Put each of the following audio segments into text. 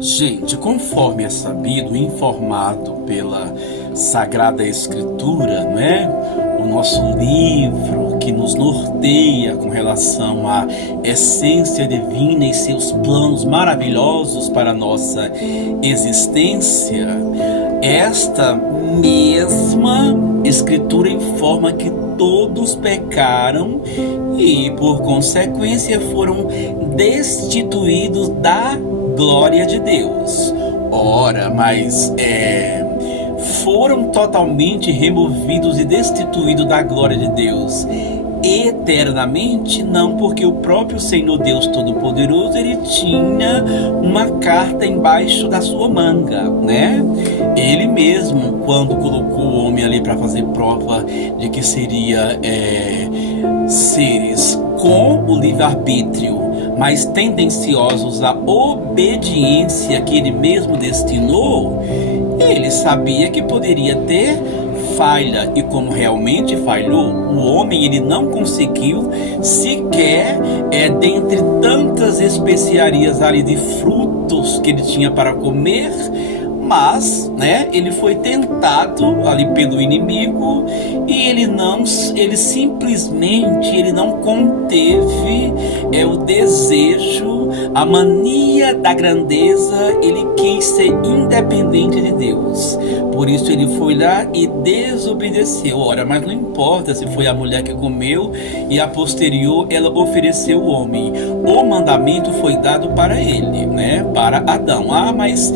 Gente, conforme é sabido, informado pela Sagrada Escritura, né? O nosso livro que nos norteia com relação à essência divina e seus planos maravilhosos para a nossa existência, esta mesma Escritura informa que todos pecaram e, por consequência, foram destituídos da glória de Deus. Ora, mas foram totalmente removidos e destituídos da glória de Deus eternamente? Não, porque o próprio Senhor Deus Todo-Poderoso, ele tinha uma carta embaixo da sua manga, né? Ele mesmo, quando colocou o homem ali para fazer prova de que seria seres com o livre-arbítrio, mas tendenciosos à obediência que ele mesmo destinou, ele sabia que poderia ter falha, e como realmente falhou, o homem ele não conseguiu sequer, dentre tantas especiarias ali de frutos que ele tinha para comer, mas, né, ele foi tentado ali pelo inimigo e ele simplesmente não conteve o desejo, a mania da grandeza. Ele quis ser independente de Deus, por isso ele foi lá e desobedeceu. Ora, mas não importa se foi a mulher que comeu e a posterior ela ofereceu o homem, o mandamento foi dado para ele, né, para Adão. Mas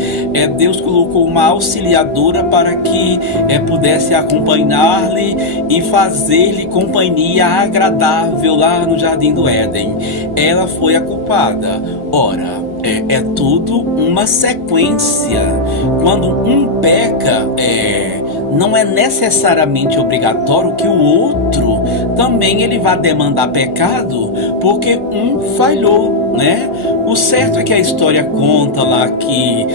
Deus colocou uma auxiliadora para que pudesse acompanhar-lhe e fazer-lhe companhia agradável lá no Jardim do Éden. Ela foi a culpada. Ora, é tudo uma sequência. Quando um peca, não é necessariamente obrigatório que o outro também ele vá demandar pecado, porque um falhou, né? O certo é que a história conta lá que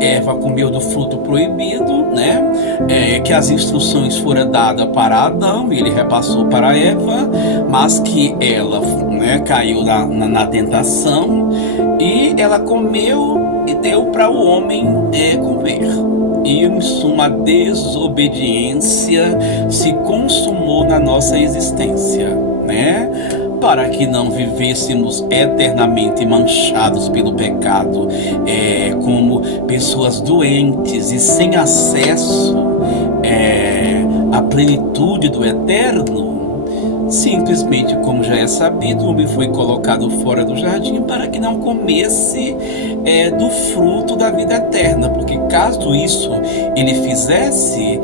Eva comeu do fruto proibido, né? Que as instruções foram dadas para Adão e ele repassou para Eva, mas que ela, né, caiu na tentação e ela comeu e deu para o homem comer. E em suma, a desobediência se consumou na nossa existência, né? Para que não vivêssemos eternamente manchados pelo pecado, como pessoas doentes e sem acesso à plenitude do eterno. Simplesmente, como já é sabido, o homem foi colocado fora do jardim para que não comesse do fruto da vida eterna, porque caso isso ele fizesse,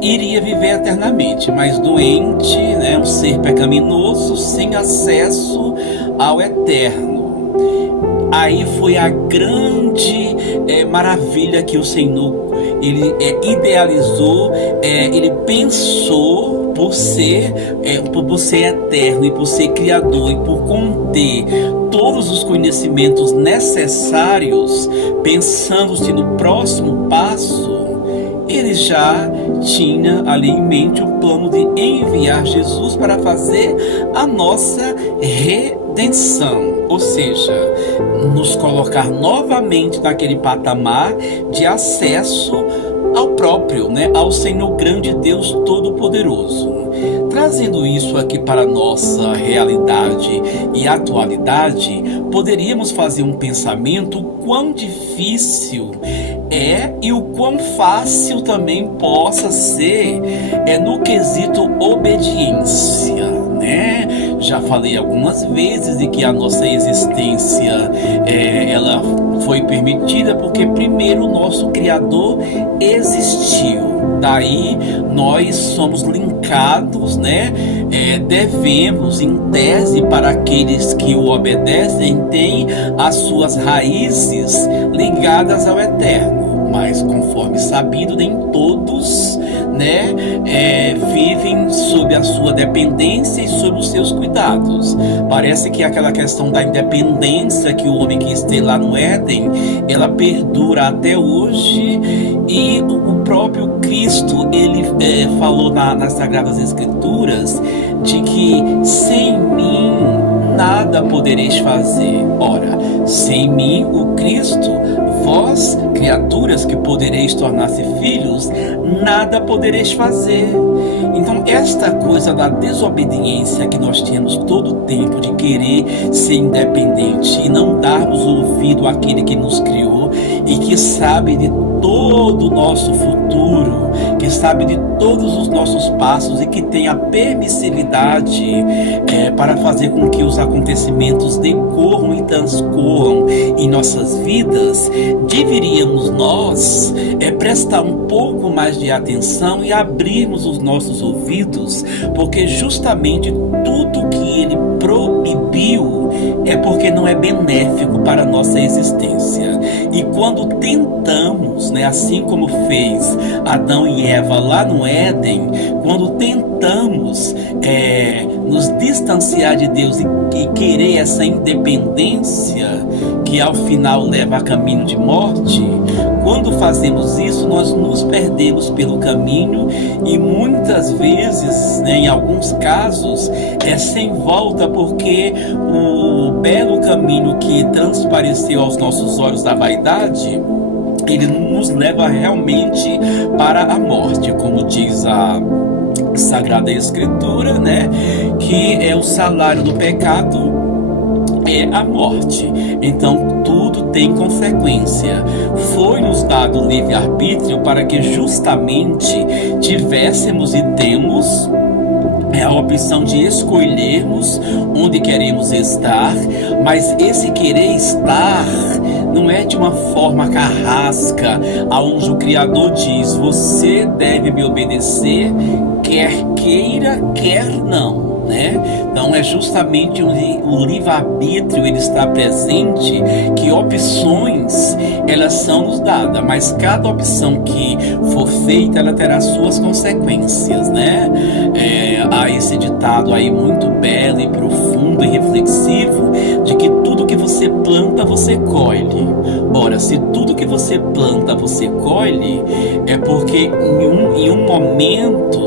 iria viver eternamente, mas doente, né, um ser pecaminoso, sem acesso ao eterno. Aí foi a grande maravilha que o Senhor ele idealizou, ele pensou por ser eterno e por ser criador e por conter todos os conhecimentos necessários, pensando-se no próximo passo. Ele já tinha ali em mente o plano de enviar Jesus para fazer a nossa redenção, ou seja, nos colocar novamente naquele patamar de acesso ao próprio, né, ao Senhor grande Deus Todo-Poderoso. Trazendo isso aqui para a nossa realidade e atualidade, poderíamos fazer um pensamento o quão difícil e o quão fácil também possa ser no quesito obediência, né? Já falei algumas vezes de que a nossa existência ela foi permitida porque primeiro o nosso Criador existiu. Daí nós somos linkados, né? Devemos, em tese, para aqueles que o obedecem, têm as suas raízes ligadas ao eterno. Mas conforme sabido, nem todos, né, vivem sob a sua dependência e sob os seus cuidados. Parece que aquela questão da independência que o homem quis ter lá no Éden, ela perdura até hoje, e o próprio Cristo, ele falou nas Sagradas Escrituras de que sem mim nada podereis fazer. Ora, sem mim, o Cristo, criaturas que podereis tornar-se filhos, nada podereis fazer. Então esta coisa da desobediência que nós temos todo o tempo de querer ser independente e não darmos ouvido àquele que nos criou e que sabe de todo o nosso futuro, que sabe de todos os nossos passos e que tem a permissividade para fazer com que os acontecimentos decorram e transcorram em nossas vidas, deveríamos nós prestar um pouco mais de atenção e abrirmos os nossos ouvidos, porque justamente tudo que ele proibiu é porque não é benéfico para a nossa existência. E quando tentamos, assim como fez Adão e Eva lá no Éden, quando tentamos nos distanciar de Deus e querer essa independência que ao final leva a caminho de morte, quando fazemos isso, nós nos perdemos pelo caminho e muitas vezes, em alguns casos, sem volta, porque o belo caminho que transpareceu aos nossos olhos da vaidade, ele nos leva realmente para a morte, como diz a Sagrada Escritura, que é o salário do pecado é a morte. Então tudo tem consequência. Foi-nos dado livre-arbítrio para que justamente tivéssemos e temos a opção de escolhermos onde queremos estar, mas esse querer estar não é de uma forma carrasca, aonde o Criador diz: você deve me obedecer, quer queira, quer não. Então é justamente o livre-arbítrio, ele está presente, que opções elas são nos dadas, mas cada opção que for feita, ela terá suas consequências, há esse ditado aí muito belo e profundo e reflexivo, de que tudo que você planta, você colhe. Ora, se tudo que você planta, você colhe, é porque em um momento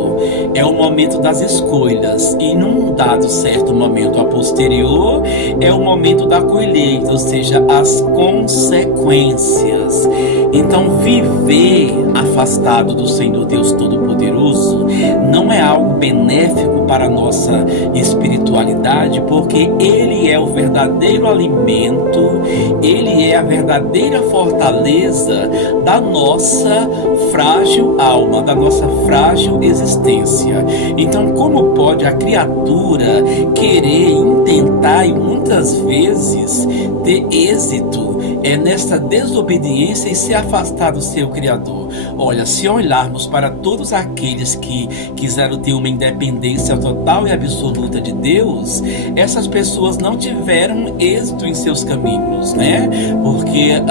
é o momento das escolhas, e num dado certo momento a posterior é o momento da colheita, ou seja, as consequências. Então viver afastado do Senhor Deus Todo-Poderoso não é algo benéfico para a nossa espiritualidade, porque Ele é o verdadeiro alimento, Ele é a verdadeira fortaleza da nossa frágil alma, da nossa frágil existência. Então, como pode a criatura querer, intentar e muitas vezes ter êxito nesta desobediência e se afastar do seu Criador? Olha, se olharmos para todos aqueles que quiseram ter uma independência total e absoluta de Deus, essas pessoas não tiveram êxito em seus caminhos, porque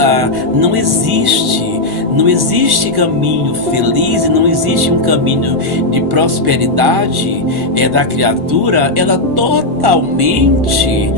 não existe caminho feliz e não existe um caminho de prosperidade da criatura. Ela totalmente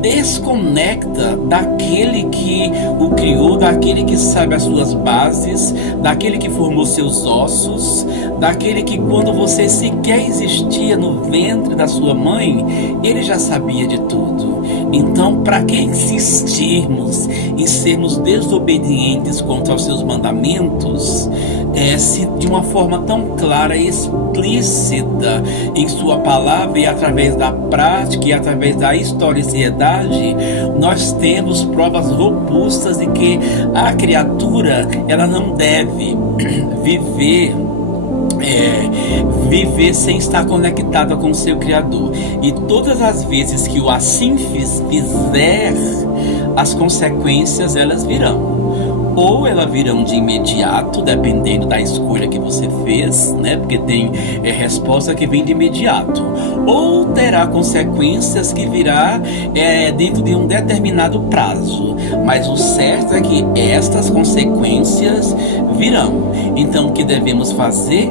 desconecta daquele que o criou, daquele que sabe as suas bases, daquele que formou seus ossos, daquele que quando você sequer existia no ventre da sua mãe, ele já sabia de tudo. Então, para que insistirmos em sermos desobedientes contra os seus mandamentos, se de uma forma tão clara e explícita em sua palavra, e através da prática e através da historicidade, nós temos provas robustas de que a criatura ela não deve viver sem estar conectada com o seu Criador. E todas as vezes que o assim fizer, as consequências elas virão. Ou elas virão de imediato, dependendo da escolha que você fez, porque tem resposta que vem de imediato. Ou terá consequências que virá dentro de um determinado prazo. Mas o certo é que estas consequências virão. Então o que devemos fazer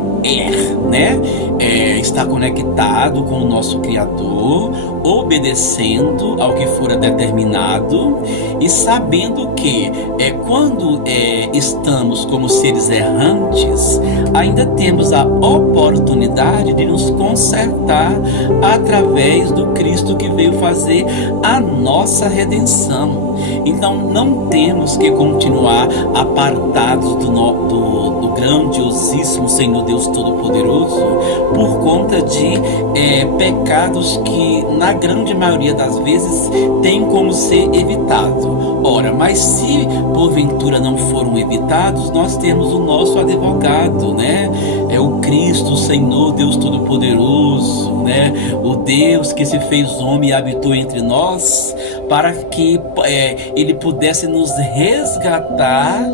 estar conectado com o nosso Criador, obedecendo ao que fora determinado, e sabendo que quando enquanto estamos como seres errantes, ainda temos a oportunidade de nos consertar através do Cristo que veio fazer a nossa redenção. Então não temos que continuar apartados do grandiosíssimo Senhor Deus Todo-Poderoso por conta de pecados que na grande maioria das vezes tem como ser evitado. Ora, mas se porventura não foram evitados, nós temos o nosso advogado, né? É o Cristo, o Senhor Deus Todo-Poderoso, né? O Deus que se fez homem e habitou entre nós para que ele pudesse nos resgatar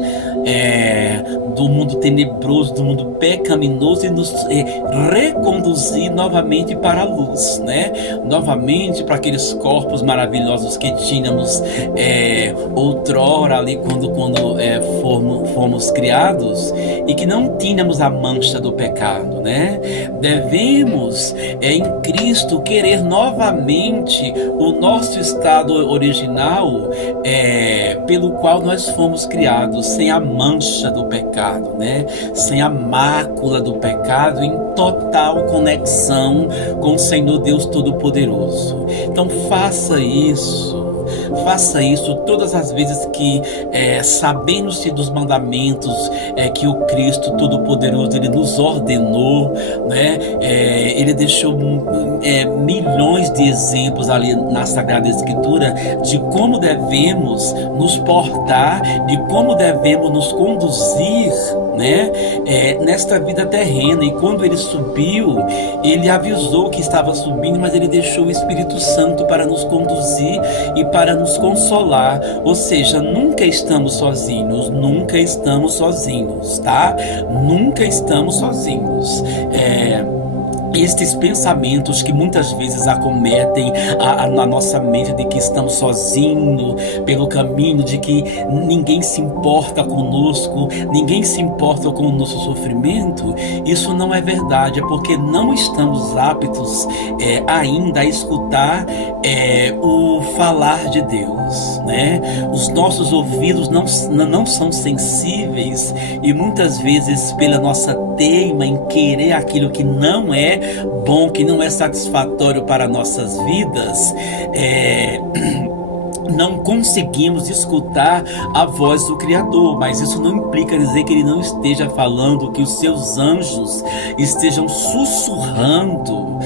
do mundo tenebroso, do mundo pecaminoso e nos reconduzir novamente para a luz, né? Novamente para aqueles corpos maravilhosos que tínhamos outrora ali quando fomos criados e que não tínhamos a mancha do pecado, né? Devemos em Cristo querer novamente o nosso estado original pelo qual nós fomos criados, sem a mancha do pecado, né? Sem a mácula do pecado, em total conexão com o Senhor Deus Todo-Poderoso. Então faça isso todas as vezes que sabendo-se dos mandamentos que o Cristo Todo-Poderoso ele nos ordenou, né? Ele deixou milhões de exemplos ali na Sagrada Escritura de como devemos nos portar, de como devemos nos conduzir, né? Nesta vida terrena. E quando ele subiu, ele avisou que estava subindo, mas ele deixou o Espírito Santo para nos conduzir e para nos consolar. Ou seja, nunca estamos sozinhos, tá? Nunca estamos sozinhos. Estes pensamentos que muitas vezes acometem na nossa mente de que estamos sozinhos pelo caminho, de que ninguém se importa conosco, ninguém se importa com o nosso sofrimento, isso não é verdade, é porque não estamos aptos ainda a escutar o falar de Deus, né? Os nossos ouvidos não são sensíveis e muitas vezes pela nossa teima em querer aquilo que não é bom, que não é satisfatório para nossas vidas, não conseguimos escutar a voz do Criador. Mas isso não implica dizer que ele não esteja falando, que os seus anjos estejam sussurrando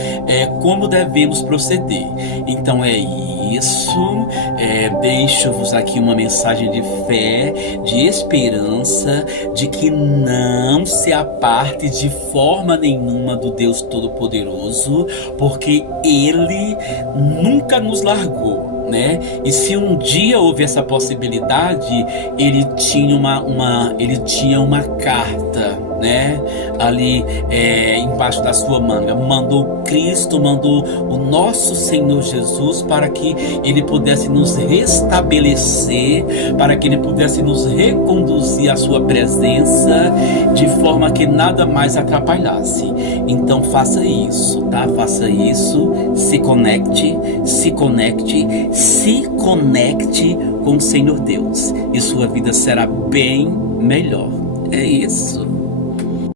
como devemos proceder. Então é isso. Deixo-vos aqui uma mensagem de fé, de esperança, de que não se aparte de forma nenhuma do Deus Todo-Poderoso, porque ele nunca nos largou, né? E se um dia houve essa possibilidade, ele tinha uma carta, né? Ali embaixo da sua manga, mandou Cristo, mandou o nosso Senhor Jesus para que ele pudesse nos restabelecer, para que ele pudesse nos reconduzir à sua presença de forma que nada mais atrapalhasse. Então faça isso, tá? Faça isso, se conecte com o Senhor Deus e sua vida será bem melhor. É isso.